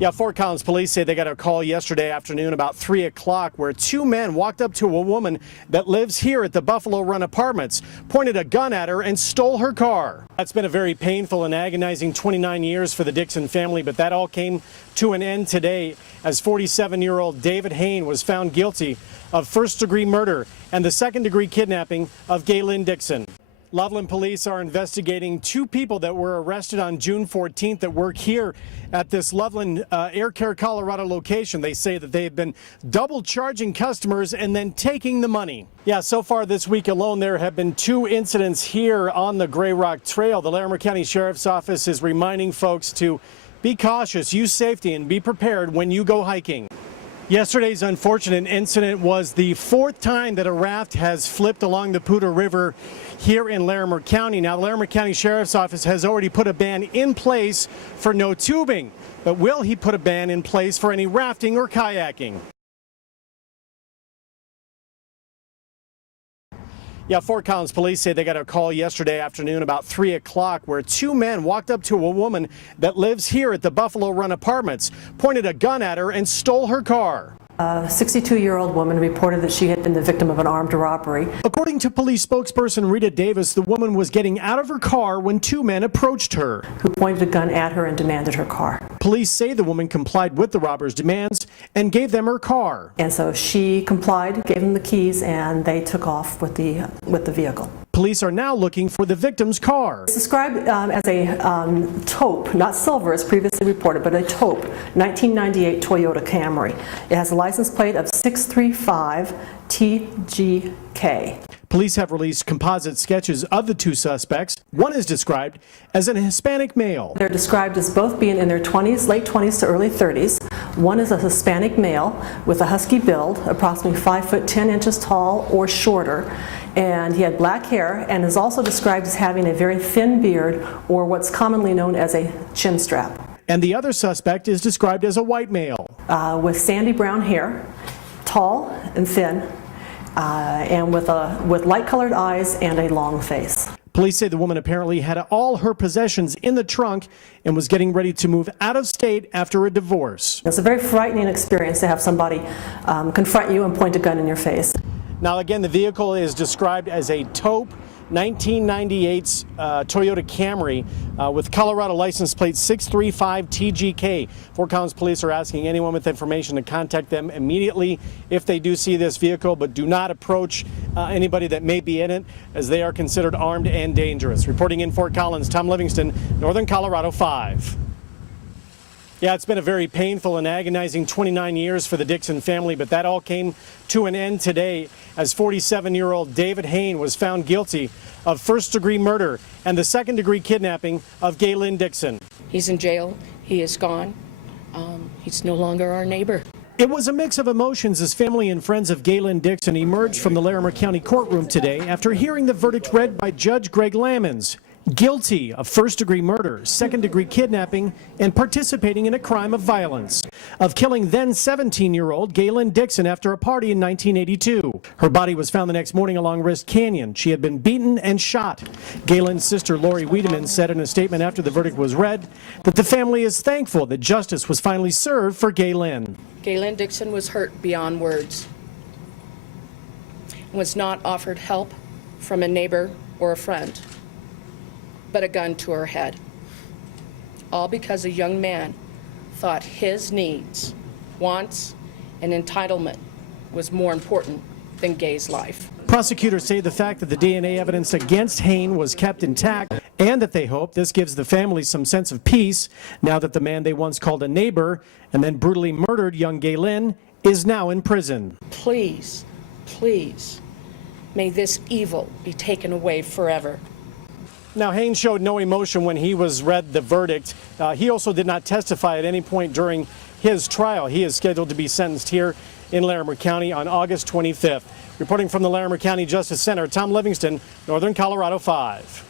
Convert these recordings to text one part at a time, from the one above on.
Yeah, Fort Collins police say they got a call yesterday afternoon about 3 o'clock where two men walked up to a woman that lives here at the Buffalo Run Apartments, pointed a gun at her and stole her car. That's been a very painful and agonizing 29 years for the Dixon family, but that all came to an end today as 47-year-old David Hain was found guilty of first-degree murder and the second-degree kidnapping of Gaylyn Dixon. Loveland police are investigating two people that were arrested on June 14th that work here at this Loveland Air Care Colorado location. They say that they have been double charging customers and then taking the money. Yeah, so far this week alone, there have been two incidents here on the Grey Rock Trail. The Larimer County Sheriff's Office is reminding folks to be cautious, use safety, and be prepared when you go hiking. Yesterday's unfortunate incident was the fourth time that a raft has flipped along the Poudre River here in Larimer County. Now, the Larimer County Sheriff's Office has already put a ban in place for no tubing, but will he put a ban in place for any rafting or kayaking? Yeah, Fort Collins police say they got a call yesterday afternoon about 3 o'clock where two men walked up to a woman that lives here at the Buffalo Run Apartments, pointed a gun at her and stole her car. A 62-year-old woman reported that she had been the victim of an armed robbery. According to police spokesperson Rita Davis, the woman was getting out of her car when two men approached her, who pointed a gun at her and demanded her car. Police say the woman complied with the robbers' demands and gave them her car. And so she complied, gave them the keys, and they took off with the vehicle. Police are now looking for the victim's car. It's described as a taupe, not silver as previously reported, but a taupe 1998 Toyota Camry. It has a license plate of 635 TGK. Police have released composite sketches of the two suspects. One is described as an Hispanic male. They're described as both being in their 20s, late 20s to early 30s. One is a Hispanic male with a husky build, approximately 5 foot 10 inches tall or shorter, and he had black hair and is also described as having a very thin beard, or what's commonly known as a chin strap. And the other suspect is described as a white male. With sandy brown hair, tall and thin, and with light-colored eyes and a long face. Police say the woman apparently had all her possessions in the trunk and was getting ready to move out of state after a divorce. It's a very frightening experience to have somebody confront you and point a gun in your face. Now again, the vehicle is described as a taupe 1998 Toyota Camry with Colorado license plate 635 TGK. Fort Collins police are asking anyone with information to contact them immediately if they do see this vehicle, but do not approach anybody that may be in it, as they are considered armed and dangerous. Reporting in Fort Collins, Tom Livingston, Northern Colorado 5. Yeah, it's been a very painful and agonizing 29 years for the Dixon family, but that all came to an end today as 47-year-old David Hain was found guilty of first-degree murder and the second-degree kidnapping of Gaylyn Dixon. He's in jail. He is gone. He's no longer our neighbor. It was a mix of emotions as family and friends of Gaylyn Dixon emerged from the Larimer County courtroom today after hearing the verdict read by Judge Greg Lammons. Guilty of first-degree murder, second-degree kidnapping, and participating in a crime of violence, of killing then 17-year-old Gaylyn Dixon after a party in 1982. Her body was found the next morning along Wrist Canyon. She had been beaten and shot. Gaylyn's sister, Lori Wiedemann, said in a statement after the verdict was read that the family is thankful that justice was finally served for Gaylyn. Gaylyn Dixon was hurt beyond words, was not offered help from a neighbor or a friend, but a gun to her head. All because a young man thought his needs, wants, and entitlement was more important than Gay's life. Prosecutors say the fact that the DNA evidence against Hain was kept intact and that they hope this gives the family some sense of peace now that the man they once called a neighbor and then brutally murdered young Gaylyn is now in prison. Please, please, may this evil be taken away forever. Now, Hain showed no emotion when he was read the verdict. He also did not testify at any point during his trial. He is scheduled to be sentenced here in Larimer County on August 25th. Reporting from the Larimer County Justice Center, Tom Livingston, Northern Colorado 5.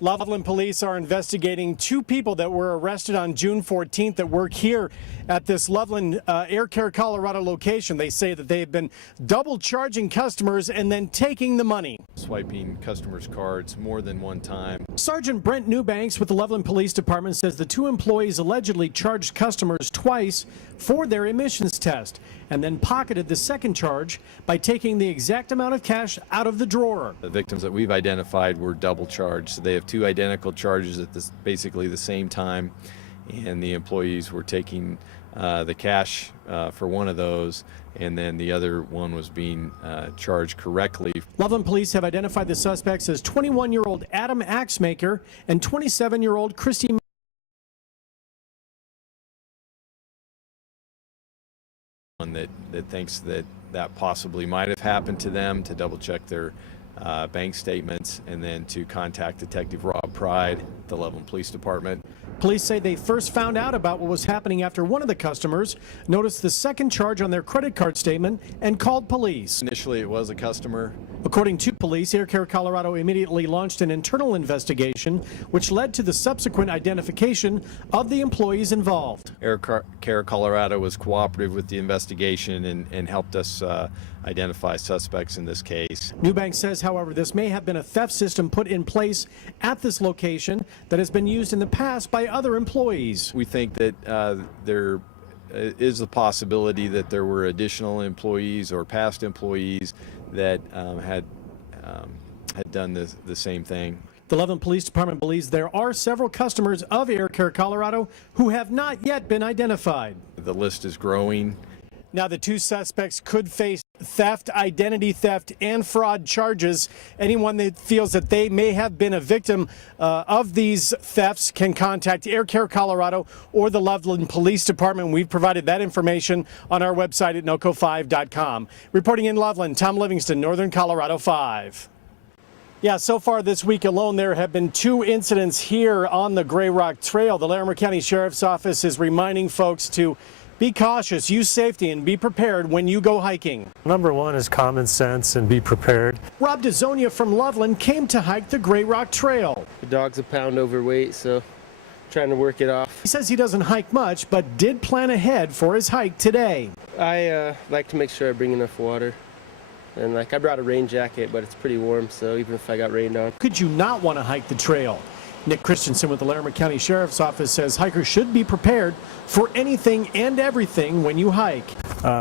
Loveland police are investigating two people that were arrested on June 14th that work here At this Loveland Air Care Colorado location, they say that they have been double charging customers and then taking the money. Swiping customers' cards more than one time. Sergeant Brent Newbanks with the Loveland Police Department says the two employees allegedly charged customers twice for their emissions test and then pocketed the second charge by taking the exact amount of cash out of the drawer. The victims that we've identified were double charged. So they have two identical charges at basically the same time, and the employees were taking the cash for one of those, and then the other one was being charged correctly. Loveland police have identified the suspects as 21-year-old Adam Axemaker and 27-year-old Christy that thinks that possibly might have happened to them, to double check their bank statements, and then to contact Detective Rob Pride, the Loveland Police Department. Police say they first found out about what was happening after one of the customers noticed the second charge on their credit card statement and called police. Initially, it was a customer. According to police, Air Care Colorado immediately launched an internal investigation, which led to the subsequent identification of the employees involved. Air Care Colorado was cooperative with the investigation and helped us identify suspects in this case. Newbanks says, however, this may have been a theft system put in place at this location that has been used in the past by other employees. We think that there is a possibility that there were additional employees or past employees that had done the same thing. The Loveland Police Department believes there are several customers of Air Care Colorado who have not yet been identified. The list is growing. Now, the two suspects could face theft, identity theft, and fraud charges. Anyone that feels that they may have been a victim of these thefts can contact Air Care Colorado or the Loveland Police Department. We've provided that information on our website at NOCO5.com. Reporting in Loveland, Tom Livingston, Northern Colorado 5. Yeah, so far this week alone, there have been 2 incidents here on the Grey Rock Trail. The Larimer County Sheriff's Office is reminding folks to be cautious, use safety, and be prepared when you go hiking. Number one is common sense and be prepared. Rob DeZonia from Loveland came to hike the Grey Rock Trail. The dog's a pound overweight, so trying to work it off. He says he doesn't hike much, but did plan ahead for his hike today. I like to make sure I bring enough water. And I brought a rain jacket, but it's pretty warm, so even if I got rained on. Could you not want to hike the trail? Nick Christensen with the Larimer County Sheriff's Office says hikers should be prepared for anything and everything when you hike.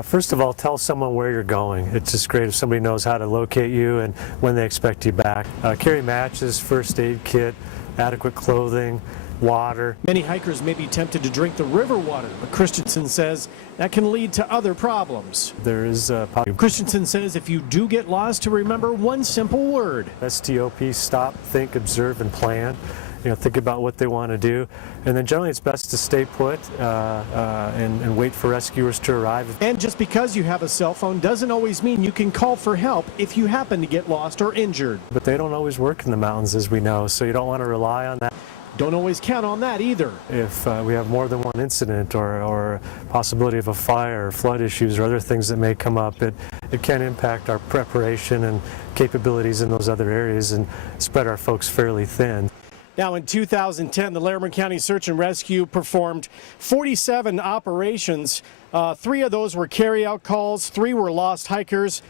First of all, tell someone where you're going. It's just great if somebody knows how to locate you and when they expect you back. Carry matches, first aid kit, adequate clothing, water. Many hikers may be tempted to drink the river water, but Christensen says that can lead to other problems. There is Christensen says if you do get lost, to remember one simple word. STOP, stop, think, observe, and plan. Think about what they want to do. And then generally it's best to stay put and wait for rescuers to arrive. And just because you have a cell phone doesn't always mean you can call for help if you happen to get lost or injured. But they don't always work in the mountains, as we know, so you don't want to rely on that. Don't always count on that either. If we have more than one incident or possibility of a fire or flood issues or other things that may come up, it can impact our preparation and capabilities in those other areas and spread our folks fairly thin. Now, in 2010, the Larimer County Search and Rescue performed 47 operations. 3 of those were carry-out calls, 3 were lost hikers.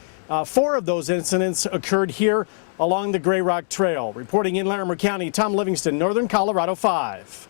4 of those incidents occurred here along the Grey Rock Trail. Reporting in Larimer County, Tom Livingston, Northern Colorado 5.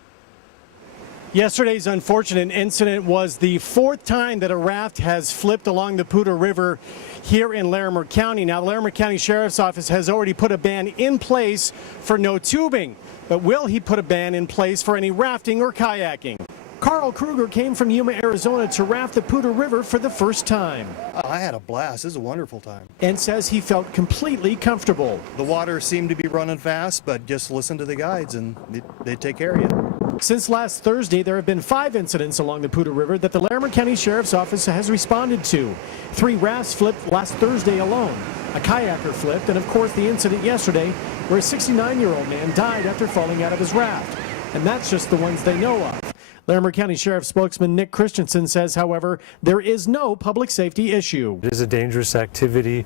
Yesterday's unfortunate incident was the 4th time that a raft has flipped along the Poudre River here in Larimer County. Now, the Larimer County Sheriff's Office has already put a ban in place for no tubing, but will he put a ban in place for any rafting or kayaking? Carl Kruger came from Yuma, Arizona to raft the Poudre River for the first time. I had a blast. It was a wonderful time. And says he felt completely comfortable. The water seemed to be running fast, but just listen to the guides and they take care of you. Since last Thursday, there have been 5 incidents along the Poudre River that the Larimer County Sheriff's Office has responded to. 3 rafts flipped last Thursday alone. A kayaker flipped, and of course the incident yesterday where a 69-year-old man died after falling out of his raft. And that's just the ones they know of. Larimer County Sheriff spokesman Nick Christensen says, however, there is no public safety issue. It is a dangerous activity,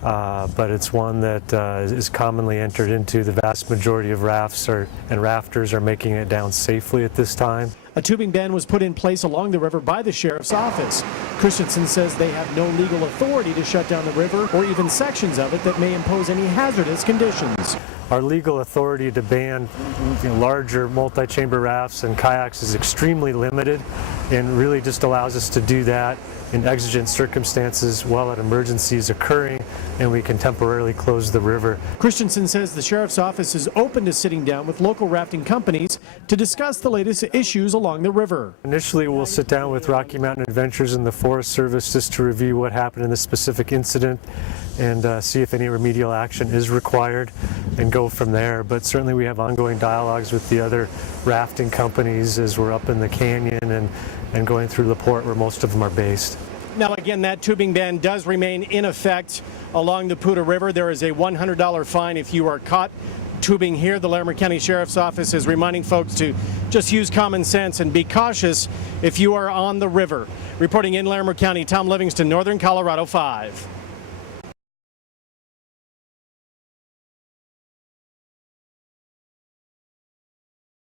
but it's one that is commonly entered into. The vast majority of rafts and rafters are making it down safely at this time. A tubing ban was put in place along the river by the sheriff's office. Christensen says they have no legal authority to shut down the river or even sections of it that may impose any hazardous conditions. Our legal authority to ban larger multi-chamber rafts and kayaks is extremely limited and really just allows us to do that in exigent circumstances while an emergency is occurring and we can temporarily close the river. Christensen says the sheriff's office is open to sitting down with local rafting companies to discuss the latest issues along the river. Initially, we'll sit down with Rocky Mountain Adventures and the Forest Service just to review what happened in this specific incident and see if any remedial action is required and go from there. But certainly we have ongoing dialogues with the other rafting companies as we're up in the canyon and going through LaPorte where most of them are based. Now again, that tubing ban does remain in effect along the Poudre River. There is a $100 fine if you are caught tubing here. The Larimer County Sheriff's Office is reminding folks to just use common sense and be cautious if you are on the river. Reporting in Larimer County, Tom Livingston, Northern Colorado 5.